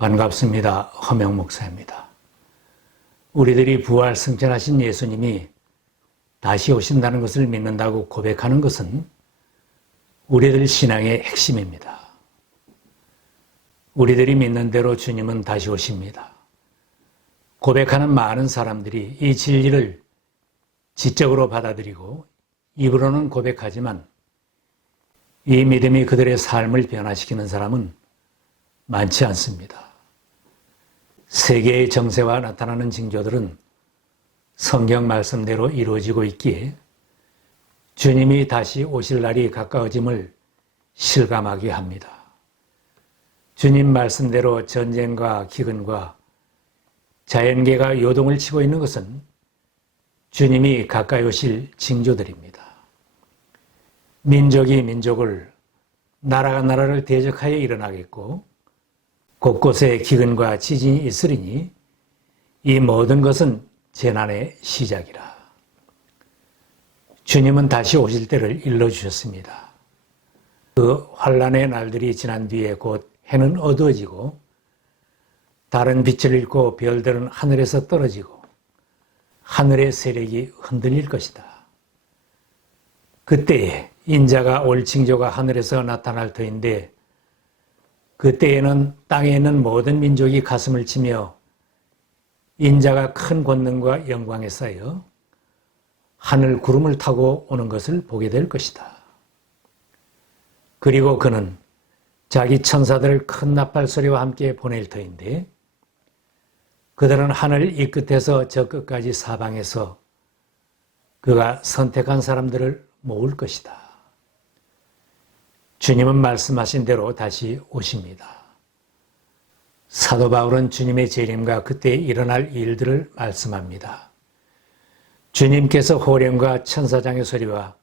반갑습니다. 허명 목사입니다. 우리들이 부활 승천하신 예수님이 다시 오신다는 것을 믿는다고 고백하는 것은 우리들 신앙의 핵심입니다. 우리들이 믿는 대로 주님은 다시 오십니다. 고백하는 많은 사람들이 이 진리를 지적으로 받아들이고 입으로는 고백하지만 이 믿음이 그들의 삶을 변화시키는 사람은 많지 않습니다. 세계의 정세와 나타나는 징조들은 성경 말씀대로 이루어지고 있기에 주님이 다시 오실 날이 가까워짐을 실감하게 합니다. 주님 말씀대로 전쟁과 기근과 자연계가 요동을 치고 있는 것은 주님이 가까이 오실 징조들입니다. 민족이 민족을, 나라가 나라를 대적하여 일어나겠고 곳곳에 기근과 지진이 있으리니 이 모든 것은 재난의 시작이라. 주님은 다시 오실 때를 일러주셨습니다. 그 환란의 날들이 지난 뒤에 곧 해는 어두워지고 달은 빛을 잃고 별들은 하늘에서 떨어지고 하늘의 세력이 흔들릴 것이다. 그때에 인자가 올 징조가 하늘에서 나타날 터인데 그때에는 땅에 있는 모든 민족이 가슴을 치며 인자가 큰 권능과 영광에 쌓여 하늘 구름을 타고 오는 것을 보게 될 것이다. 그리고 그는 자기 천사들을 큰 나팔 소리와 함께 보낼 터인데 그들은 하늘 이 끝에서 저 끝까지 사방에서 그가 선택한 사람들을 모을 것이다. 주님은 말씀하신 대로 다시 오십니다. 사도 바울은 주님의 재림과 그때 일어날 일들을 말씀합니다. 주님께서 호령과 천사장의 소리와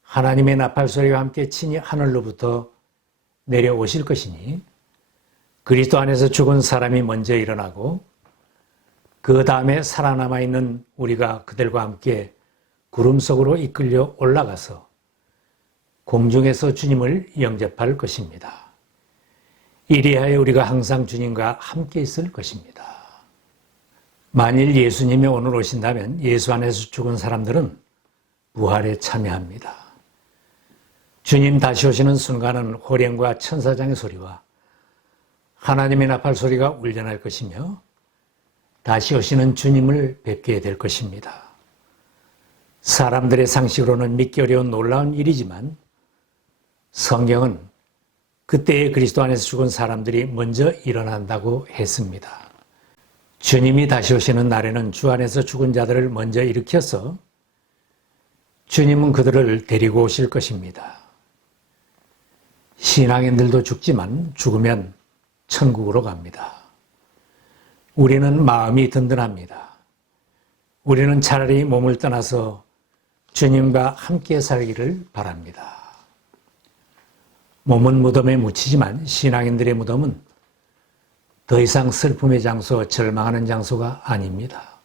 하나님의 나팔 소리와 함께 친히 하늘로부터 내려오실 것이니 그리스도 안에서 죽은 사람이 먼저 일어나고 그 다음에 살아남아 있는 우리가 그들과 함께 구름 속으로 이끌려 올라가서 공중에서 주님을 영접할 것입니다. 이리하여 우리가 항상 주님과 함께 있을 것입니다. 만일 예수님이 오늘 오신다면 예수 안에서 죽은 사람들은 부활에 참여합니다. 주님 다시 오시는 순간은 호령과 천사장의 소리와 하나님의 나팔 소리가 울려날 것이며 다시 오시는 주님을 뵙게 될 것입니다. 사람들의 상식으로는 믿기 어려운 놀라운 일이지만 성경은 그때의 그리스도 안에서 죽은 사람들이 먼저 일어난다고 했습니다. 주님이 다시 오시는 날에는 주 안에서 죽은 자들을 먼저 일으켜서 주님은 그들을 데리고 오실 것입니다. 신앙인들도 죽지만 죽으면 천국으로 갑니다. 우리는 마음이 든든합니다. 우리는 차라리 몸을 떠나서 주님과 함께 살기를 바랍니다. 몸은 무덤에 묻히지만 신앙인들의 무덤은 더 이상 슬픔의 장소, 절망하는 장소가 아닙니다.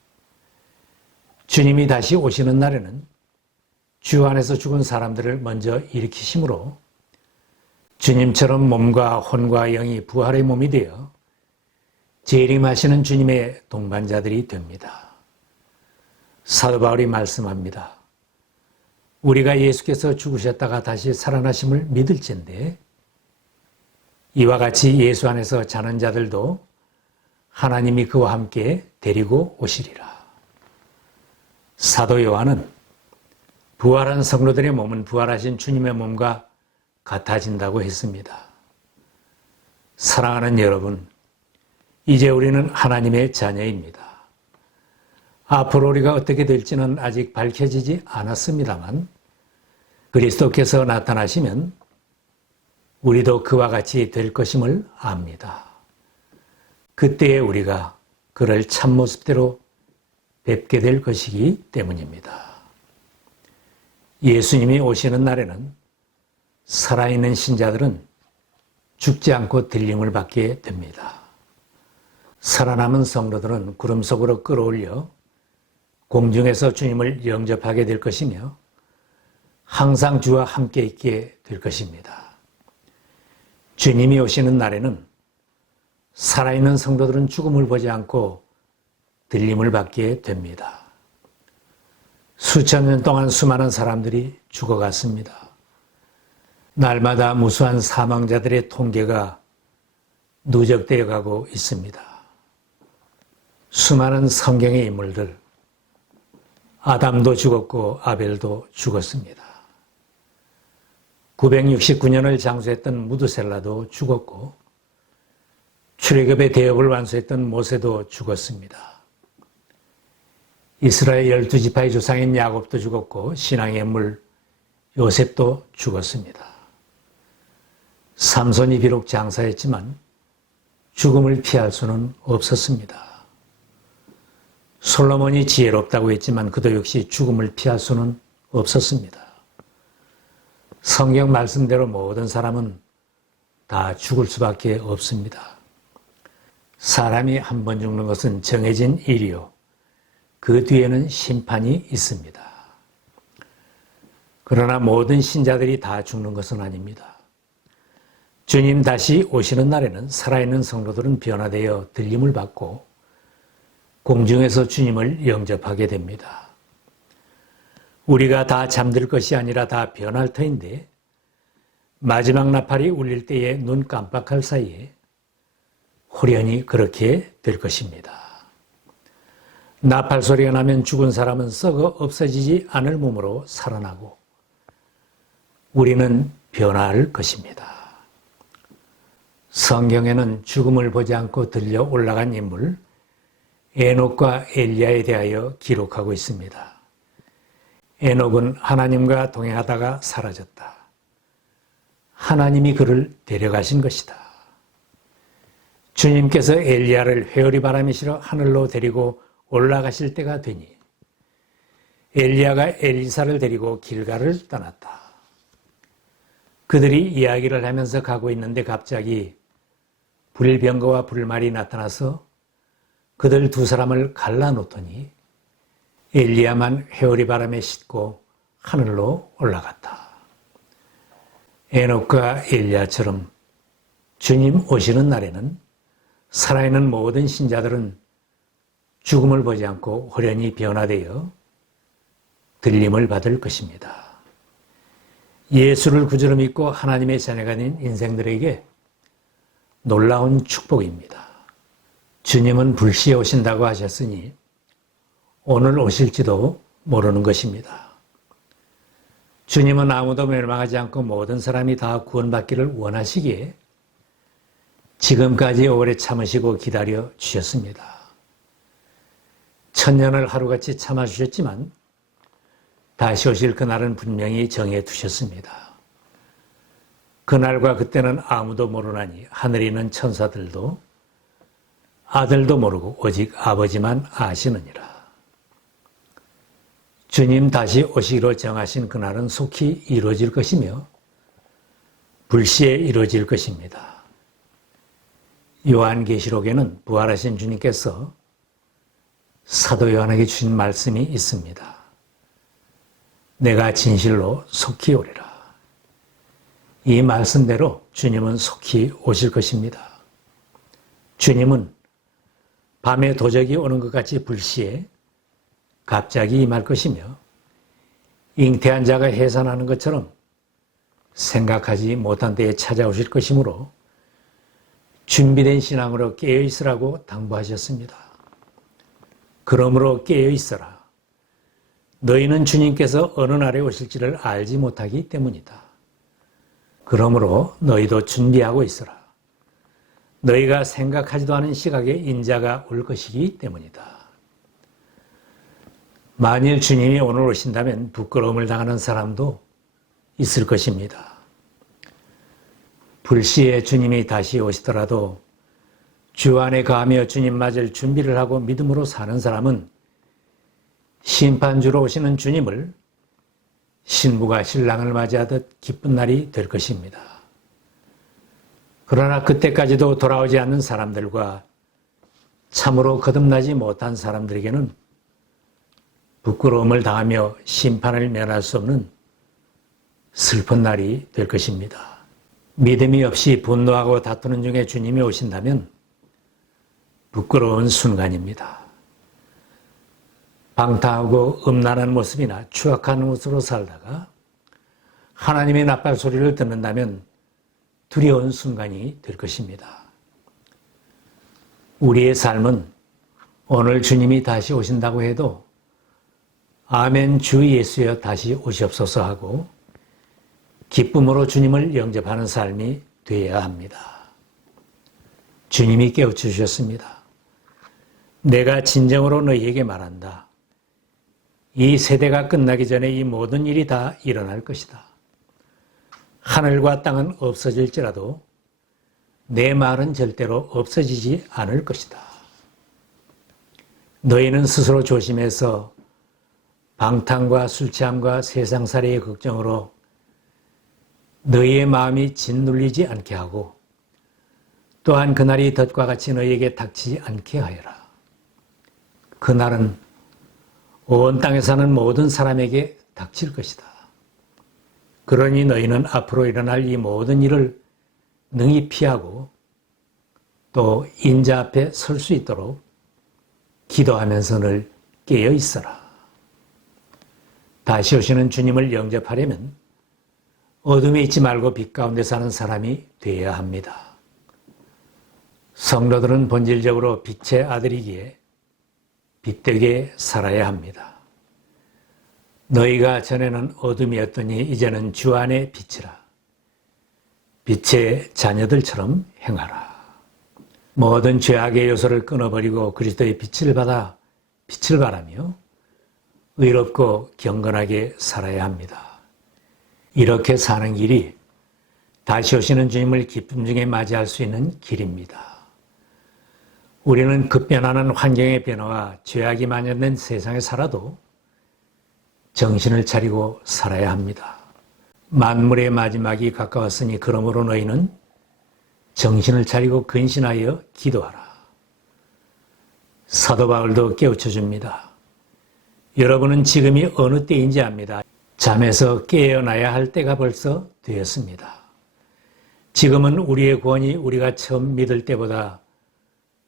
주님이 다시 오시는 날에는 주 안에서 죽은 사람들을 먼저 일으키심으로 주님처럼 몸과 혼과 영이 부활의 몸이 되어 재림하시는 주님의 동반자들이 됩니다. 사도 바울이 말씀합니다. 우리가 예수께서 죽으셨다가 다시 살아나심을 믿을진데 이와 같이 예수 안에서 자는 자들도 하나님이 그와 함께 데리고 오시리라. 사도 요한은 부활한 성도들의 몸은 부활하신 주님의 몸과 같아진다고 했습니다. 사랑하는 여러분, 이제 우리는 하나님의 자녀입니다. 앞으로 우리가 어떻게 될지는 아직 밝혀지지 않았습니다만 그리스도께서 나타나시면 우리도 그와 같이 될 것임을 압니다. 그때에 우리가 그를 참모습대로 뵙게 될 것이기 때문입니다. 예수님이 오시는 날에는 살아있는 신자들은 죽지 않고 들림을 받게 됩니다. 살아남은 성도들은 구름 속으로 끌어올려 공중에서 주님을 영접하게 될 것이며 항상 주와 함께 있게 될 것입니다. 주님이 오시는 날에는 살아있는 성도들은 죽음을 보지 않고 들림을 받게 됩니다. 수천 년 동안 수많은 사람들이 죽어갔습니다. 날마다 무수한 사망자들의 통계가 누적되어 가고 있습니다. 수많은 성경의 인물들, 아담도 죽었고 아벨도 죽었습니다. 969년을 장수했던 무드셀라도 죽었고 출애굽의 대업을 완수했던 모세도 죽었습니다. 이스라엘 12지파의 조상인 야곱도 죽었고 신앙의 인물 요셉도 죽었습니다. 삼손이 비록 장사했지만 죽음을 피할 수는 없었습니다. 솔로몬이 지혜롭다고 했지만 그도 역시 죽음을 피할 수는 없었습니다. 성경 말씀대로 모든 사람은 다 죽을 수밖에 없습니다. 사람이 한 번 죽는 것은 정해진 일이요. 그 뒤에는 심판이 있습니다. 그러나 모든 신자들이 다 죽는 것은 아닙니다. 주님 다시 오시는 날에는 살아있는 성도들은 변화되어 들림을 받고 공중에서 주님을 영접하게 됩니다. 우리가 다 잠들 것이 아니라 다 변할 터인데 마지막 나팔이 울릴 때에 눈 깜빡할 사이에 호련히 그렇게 될 것입니다. 나팔 소리가 나면 죽은 사람은 썩어 없어지지 않을 몸으로 살아나고 우리는 변할 것입니다. 성경에는 죽음을 보지 않고 들려 올라간 인물 에녹과 엘리야에 대하여 기록하고 있습니다. 에녹은 하나님과 동행하다가 사라졌다. 하나님이 그를 데려가신 것이다. 주님께서 엘리야를 회오리 바람이 실어 하늘로 데리고 올라가실 때가 되니 엘리야가 엘리사를 데리고 길갈을 떠났다. 그들이 이야기를 하면서 가고 있는데 갑자기 불병거와 불말이 나타나서 그들 두 사람을 갈라놓더니 엘리야만 회오리 바람에 싣고 하늘로 올라갔다. 에녹과 엘리야처럼 주님 오시는 날에는 살아있는 모든 신자들은 죽음을 보지 않고 호련히 변화되어 들림을 받을 것입니다. 예수를 구주로 믿고 하나님의 자녀가 된 인생들에게 놀라운 축복입니다. 주님은 불시에 오신다고 하셨으니 오늘 오실지도 모르는 것입니다. 주님은 아무도 멸망하지 않고 모든 사람이 다 구원받기를 원하시기에 지금까지 오래 참으시고 기다려 주셨습니다. 천년을 하루같이 참아주셨지만 다시 오실 그날은 분명히 정해 두셨습니다. 그날과 그때는 아무도 모르나니 하늘에 있는 천사들도 아들도 모르고 오직 아버지만 아시느니라. 주님 다시 오시기로 정하신 그날은 속히 이루어질 것이며 불시에 이루어질 것입니다. 요한계시록에는 부활하신 주님께서 사도 요한에게 주신 말씀이 있습니다. 내가 진실로 속히 오리라. 이 말씀대로 주님은 속히 오실 것입니다. 주님은 밤에 도적이 오는 것 같이 불시에 갑자기 임할 것이며 잉태한 자가 해산하는 것처럼 생각하지 못한 때에 찾아오실 것이므로 준비된 신앙으로 깨어있으라고 당부하셨습니다. 그러므로 깨어있어라. 너희는 주님께서 어느 날에 오실지를 알지 못하기 때문이다. 그러므로 너희도 준비하고 있어라. 너희가 생각하지도 않은 시각에 인자가 올 것이기 때문이다. 만일 주님이 오늘 오신다면 부끄러움을 당하는 사람도 있을 것입니다. 불시에 주님이 다시 오시더라도 주 안에 거하며 주님 맞을 준비를 하고 믿음으로 사는 사람은 심판주로 오시는 주님을 신부가 신랑을 맞이하듯 기쁜 날이 될 것입니다. 그러나 그때까지도 돌아오지 않는 사람들과 참으로 거듭나지 못한 사람들에게는 부끄러움을 당하며 심판을 면할 수 없는 슬픈 날이 될 것입니다. 믿음이 없이 분노하고 다투는 중에 주님이 오신다면 부끄러운 순간입니다. 방탕하고 음란한 모습이나 추악한 모습으로 살다가 하나님의 나팔 소리를 듣는다면 두려운 순간이 될 것입니다. 우리의 삶은 오늘 주님이 다시 오신다고 해도 아멘 주 예수여 다시 오시옵소서 하고 기쁨으로 주님을 영접하는 삶이 되어야 합니다. 주님이 깨우쳐 주셨습니다. 내가 진정으로 너희에게 말한다. 이 세대가 끝나기 전에 이 모든 일이 다 일어날 것이다. 하늘과 땅은 없어질지라도 내 말은 절대로 없어지지 않을 것이다. 너희는 스스로 조심해서 방탕과 술취함과 세상살이의 걱정으로 너희의 마음이 짓눌리지 않게 하고 또한 그날이 덫과 같이 너희에게 닥치지 않게 하여라. 그날은 온 땅에 사는 모든 사람에게 닥칠 것이다. 그러니 너희는 앞으로 일어날 이 모든 일을 능히 피하고 또 인자 앞에 설 수 있도록 기도하면서 늘 깨어 있어라. 다시 오시는 주님을 영접하려면 어둠에 있지 말고 빛 가운데 사는 사람이 되어야 합니다. 성도들은 본질적으로 빛의 아들이기에 빛되게 살아야 합니다. 너희가 전에는 어둠이었더니 이제는 주 안에 빛이라. 빛의 자녀들처럼 행하라. 모든 죄악의 요소를 끊어버리고 그리스도의 빛을 받아 빛을 발하며 의롭고 경건하게 살아야 합니다. 이렇게 사는 길이 다시 오시는 주님을 기쁨 중에 맞이할 수 있는 길입니다. 우리는 급변하는 환경의 변화와 죄악이 만연된 세상에 살아도 정신을 차리고 살아야 합니다. 만물의 마지막이 가까웠으니 그러므로 너희는 정신을 차리고 근신하여 기도하라. 사도 바울도 깨우쳐 줍니다. 여러분은 지금이 어느 때인지 압니다. 잠에서 깨어나야 할 때가 벌써 되었습니다. 지금은 우리의 구원이 우리가 처음 믿을 때보다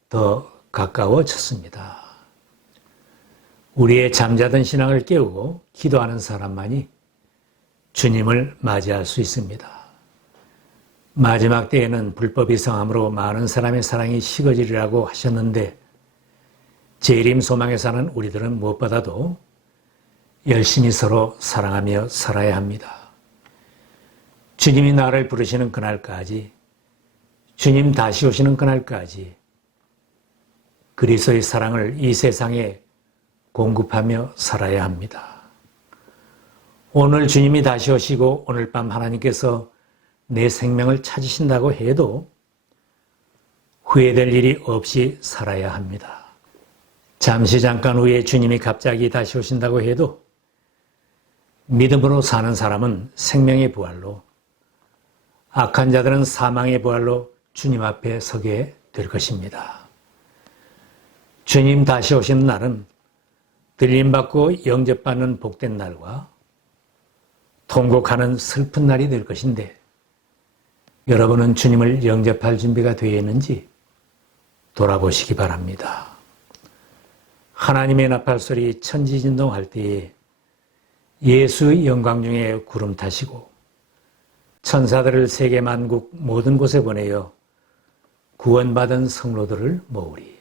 더 가까워졌습니다. 우리의 잠자던 신앙을 깨우고 기도하는 사람만이 주님을 맞이할 수 있습니다. 마지막 때에는 불법이 성함으로 많은 사람의 사랑이 식어지리라고 하셨는데 재림 소망에 사는 우리들은 무엇보다도 열심히 서로 사랑하며 살아야 합니다. 주님이 나를 부르시는 그날까지, 주님 다시 오시는 그날까지 그리스도의 사랑을 이 세상에 공급하며 살아야 합니다. 오늘 주님이 다시 오시고 오늘 밤 하나님께서 내 생명을 찾으신다고 해도 후회될 일이 없이 살아야 합니다. 잠시 잠깐 후에 주님이 갑자기 다시 오신다고 해도 믿음으로 사는 사람은 생명의 부활로, 악한 자들은 사망의 부활로 주님 앞에 서게 될 것입니다. 주님 다시 오시는 날은 들림받고 영접받는 복된 날과 통곡하는 슬픈 날이 될 것인데 여러분은 주님을 영접할 준비가 되어 있는지 돌아보시기 바랍니다. 하나님의 나팔소리 천지진동할 때에 예수의 영광 중에 구름 타시고 천사들을 세계 만국 모든 곳에 보내어 구원받은 성로들을 모으리.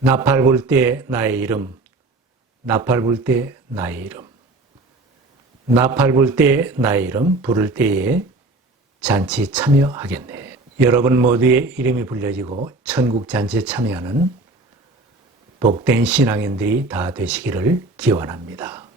나팔 불 때 나의 이름, 나팔 불 때 나의 이름, 나팔 불 때 나의 이름 부를 때에 잔치 참여하겠네. 여러분 모두의 이름이 불려지고 천국 잔치에 참여하는 복된 신앙인들이 다 되시기를 기원합니다.